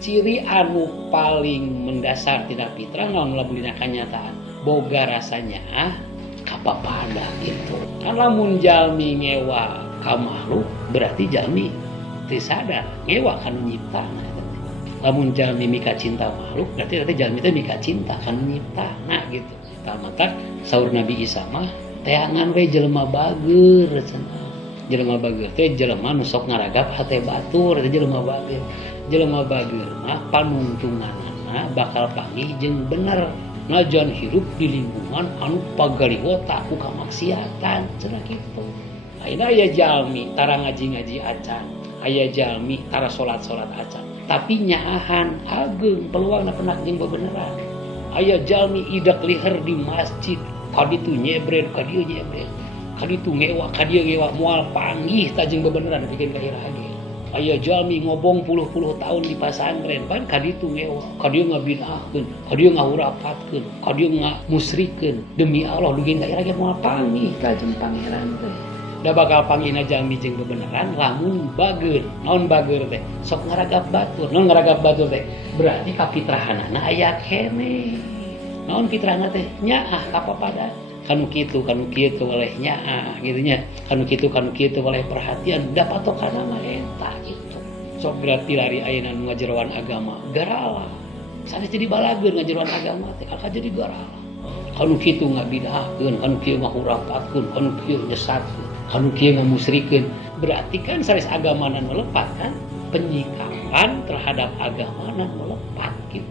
ciri anu paling mendasar tina fitrah naon lamun dina kanyataan boga rasanya kapapada gitu. Kan lamun jalmi ngewa ka makhluk berarti jalmi teu sadar ngewa kanu nyiptana. Lamun jalmi mika cinta makhluk berarti jalmi teh mika cinta kanu nyiptana gitu. Tah mata saur Nabi Isa mah teangan we jelema bageur cenah. Jelema bageur teh jelema nu sok ngaragap hate batur teh jelema bageur. Jelema bageur mah panuntunganna bakal panggih jeung bener. Najan hirup di lingkungan anu pagalihota ku kamaksiatan cenah kitu. Ayeuna aya jalmi tara ngaji-ngaji acan, aya jalmi tara salat-salat acan, tapi nyaahan ageung peluangna penak jeung bebeneran. Aya jalmi idak liher di masjid, kaditu nyebred, kadieu nyebred, kaditu ngewa, kadieu ngewa moal panggih ta jeung bebeneran bikin gairah ge. Aya jalmi ngobong puluh-puluh tahun di pasantren pan kaditu ngewa, kadieu ngabidahkeun, kadieu ngahurapatkeun, kadieu ngamusrikeun demi Allah dugi gairah ge moal panggih ka jeung pangeran teh. Da bakal panggihna jalmi jeung bebeneran lamun bageur. Naon bageur teh? Sok ngaragap batur. Naon ngaragap batur teh? Berarti kapitrahanana aya keneh. Naon fitrahna teh? Nyaah kapapada. Kanu kitu oleh nyaah gitu nya. Kanu kitu oleh perhatian da patokanna mah eta gitu. Sok berarti lari ayeuna nu ngajeroan agama garala. Sanes jadi balageur ngajeroan agama teh alka jadi garala. Kanu kitu ngabidahkeun, kanu kieu ngahurapatkeun, kanu kieu nyesatkeun, kanu kieu ngamusrikeun. Berarti kan sanes agamana melepat kan? Penyikapan terhadap agama melepat gitu.